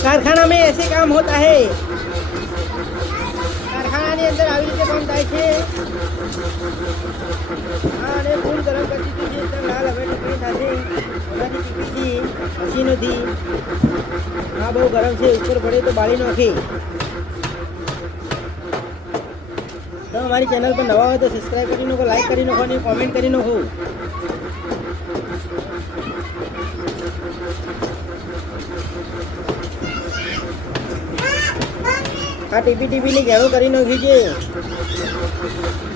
कारखाना में ऐसे काम होता है कारखाना अंदर આવી રીતે કામ થાય છે અને ફૂલ ગરમ કરી દીધું છે એકદમ લાલ હવે ટુકડી થશે એનાથી ટૂંકી મશીનોથી આ બહુ ગરમ છે ઉપર પડે તો બાળી નાખે તો અમારી ચેનલ પર નવા હોય તો સબસ્ક્રાઈબ કરી નાખો લાઈક કરી નાખો અને કોમેન્ટ કરી નાખો આ ટીપી ની ઘેરો કરી નાખ્યું છે